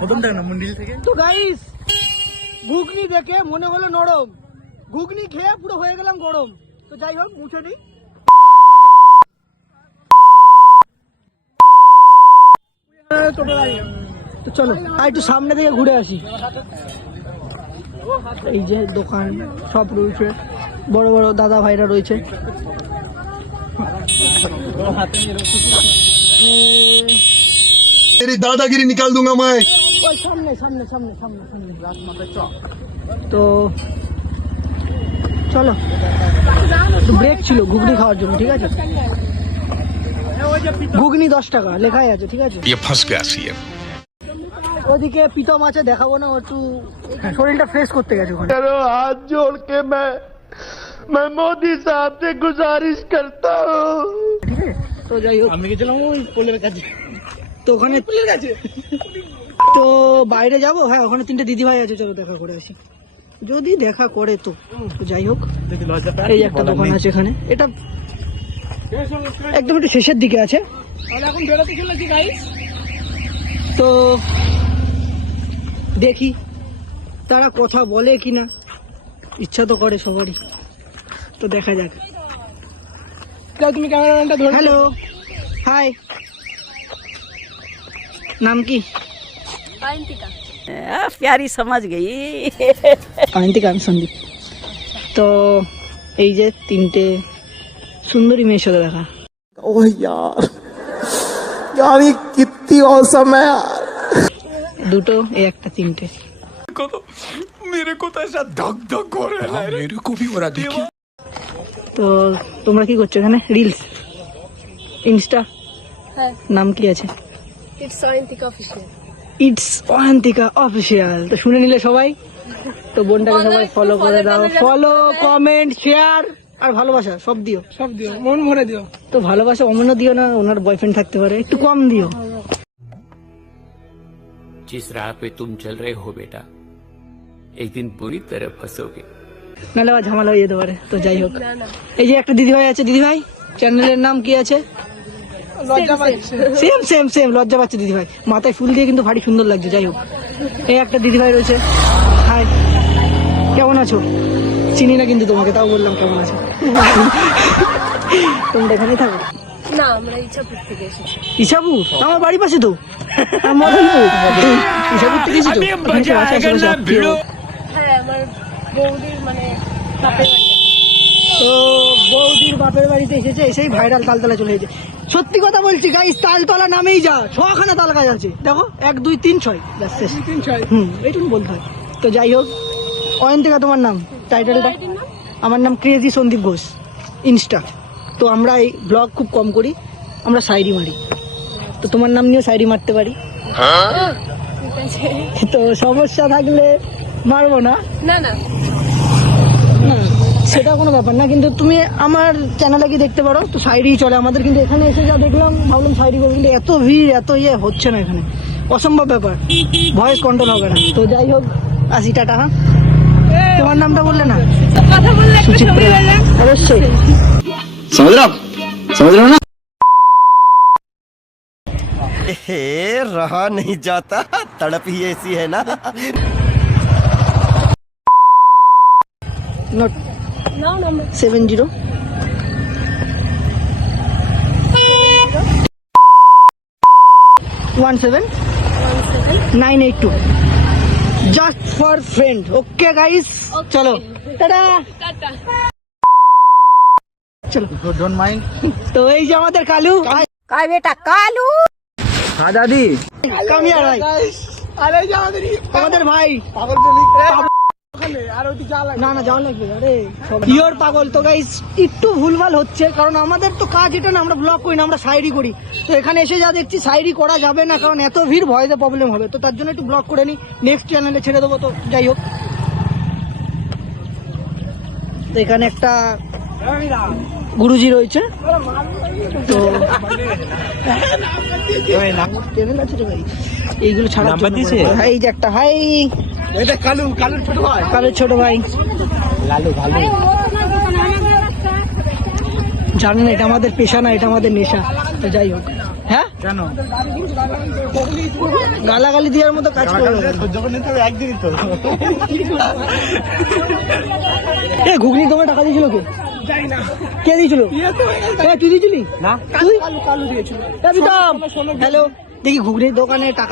প্রথম দেখ না মন্দির থেকে। তো গাইস ঘুগনি দেখে মনে হলো নরম, ঘুগনি খেয়ে পুরো হয়ে গেলাম গরম। তো যাই হোক মুছে দিই। তো চলো আর একটু সামনে থেকে ঘুরে আসি। এই যে দোকান সব রয়েছে, বড় বড় দাদা ভাইরা রয়েছে। तेरी दादागिरी निकाल दूंगा मैं। ওই সামনে সামনে সামনে সামনে সামনে রাজমাতা চক। তো চলো একটু ব্রেক ছিল ঘুগনি খাওয়ার জন্য, ঠিক আছে? ঘুগনি 10 টাকা লেখাই আছে, ঠিক আছে? ওদিকে প্রীতম আছে, দেখাবো না, ও একটু শরীরটা ফ্রেশ করতে গেছে ওখানে। हाथ जोड़ के मैं मोदी साहब से गुजारिश करता हूँ। ঠিক আছে, তো যাই হোক আমি গেছিলাম ওই পোলের কাছে। তো ওখানে পুলের কাছে তো বাইরে যাবো। হ্যাঁ ওখানে 3টে দিদি ভাই আছে, চলো দেখা করে আসি, যদি দেখা করে তো। তো যাই হোক এই একটা দোকান আছে এখানে, এটা একদম একটু শেষের দিকে আছে। এখন বেরোতে চলেছি গাইস। তো দেখি তারা কথা বলে কিনা, ইচ্ছা তো করে সবারই, তো দেখা যাক। তুমি ক্যামেরাম্যানটা ধরো। হ্যালো হাই, নাম কি? प्यारी समझ गई। অয়ন্তিকা, আমি সন্দীপ। তো এই যে 3টে সুন্দরী মেয়ের সাথে দেখা। ओह यार यार ये कितनी औसम है यार। 2টো এই একটা 3টে। मेरे को तो ऐसा धक धक हो रहा है। मेरे को भी हो रहा देखिए। তো তোমরা কি করছো এখানে? Reels, Insta? হ্যাঁ, নাম কি আছে? It's Ayantika official. It's Ayantika official. তো শুনে নিলে সবাই, তো বোনটাকে সবাই ফলো করে দাও, ফলো কমেন্ট শেয়ার আর ভালোবাসা সব দিও, সব দিও, মন ভরে দিও। তো ভালোবাসা অমনও দিও না, ওনার বয়ফ্রেন্ড থাকতে পারে, একটু কম দিও। जिस राह पे तुम चल रहे हो बेटा, एक दिन बुरी तरह फंसोगे। নাহলে আবার ঝামেলা হয়ে যেতে পারে। তো যাই হোক এই যে একটা দিদিভাই আছে। দিদিভাই চ্যানেলের নাম কি আছে? সেম সেম সেম লজ্জা পাচ্ছে দিদিভাই, মাথায় ফুল দিয়ে কিন্তু ভারী সুন্দর লাগছে। যাই হোক এই একটা দিদিভাই রয়েছে। হাই, কেমন আছো? চিনি না কিন্তু তোমাকে, তাও বললাম কেমন আছো। তোমরা এখানেই থাকো? না, আমরা ইচ্ছাপুর থেকে এসেছি। ইসাপুর আমার বাড়ির পাশে তো, মদনপুর। ইসাপুর থেকে এসেছো? হ্যাঁ, আমার বৌদির মানে বাপের বাড়ি। তো বৌদির বাপের বাড়িতে এসেছে, এসেই ভাইরাল তালতলা চলে গেছে। সত্যি কথা বলছি গাইস, তালতলা নামেই যা 6খানা তাল গাছ আছে। দেখো 1 2 3 6 এইটুকু বলতে হয়। তো যাই হোক অয়ন্তিকা তোমার নাম, টাইটেলটা? আমার নাম ক্রেজি সন্দীপ ঘোষ, ইনস্টা। তো আমরা এই ব্লগ খুব কম করি, আমরা শায়রি মারি। তো তোমার নাম নিয়েও শায়রি মারতে পারি। তো সমস্যা থাকলে মারবো না। না না না সেটা কোনো ব্যাপার না, কিন্তু তুমি আমার চ্যানেলে কি দেখতে পারো, তো শায়রি চলে আমাদের। কিন্তু এখানে এসে যা দেখলাম ভাবলাম শায়রি করবো, কিন্তু এত ভিড় এত হচ্ছে না এখানে, অসম্ভব ব্যাপার, ভয়েস কন্ট্রোল হবে না। তো যাই হোক আসি, টাটা। হ্যাঁ তোমার নামটা বললে না? কথা বললে একটা সুচিত্রা। ছবি বললে। অবশ্যই। समझ रहे हो ना? रहा नहीं जाता, तड़प ही ऐसी है ना। Note now number 70 17 982 just for friend. Okay guys চলো টাটা। চলো ডোন্ট মাইন্ড। তো এই যে আমাদের কালু। काय बेटा कालू? হ্যাঁ দাদি। কামিয়ার ভাই, আরে যা আমাদের ভাই। পাগল বলি। না না যাওয়া লাগবে। আরে ইয়োর পাগল। তো গাইস একটু ভুলভাল হচ্ছে, কারণ আমাদের তো কাজ এটা না, আমরা ব্লগ করি না, আমরা শায়রি করি। তো এখানে এসে যা দেখছি শায়রি করা যাবে না, কারণ এত ভিড়, ভয়েতে প্রবলেম হবে। তো তার জন্য একটু ব্লগ করে নিই, নেক্সট চ্যানেলে ছেড়ে দেবো। তো যাই হোক তো এখানে একটা গুরুজি রয়েছে। তো চ্যানেল আছে রে ভাই, এইগুলো ছাড়া এই যে একটা হাই, এটা কালুর ছোট ভাই। কালুর ছোট ভাই লালু ভালো। জানেন এটা আমাদের পেশা না, এটা আমাদের নেশা। তো যাই হোক হ্যাঁ কেন গালাগালি দেওয়ার মতো কাজ করো না। সহ্য করে নিতে হবে একদিনই তো। এ ঘুগনি তোমার টাকা দিয়েছিল কে? কে দিয়েছিল? তুই দিয়েছিলি? না তুই? হ্যালো, দেখি ঘুগনির দোকানে টাকা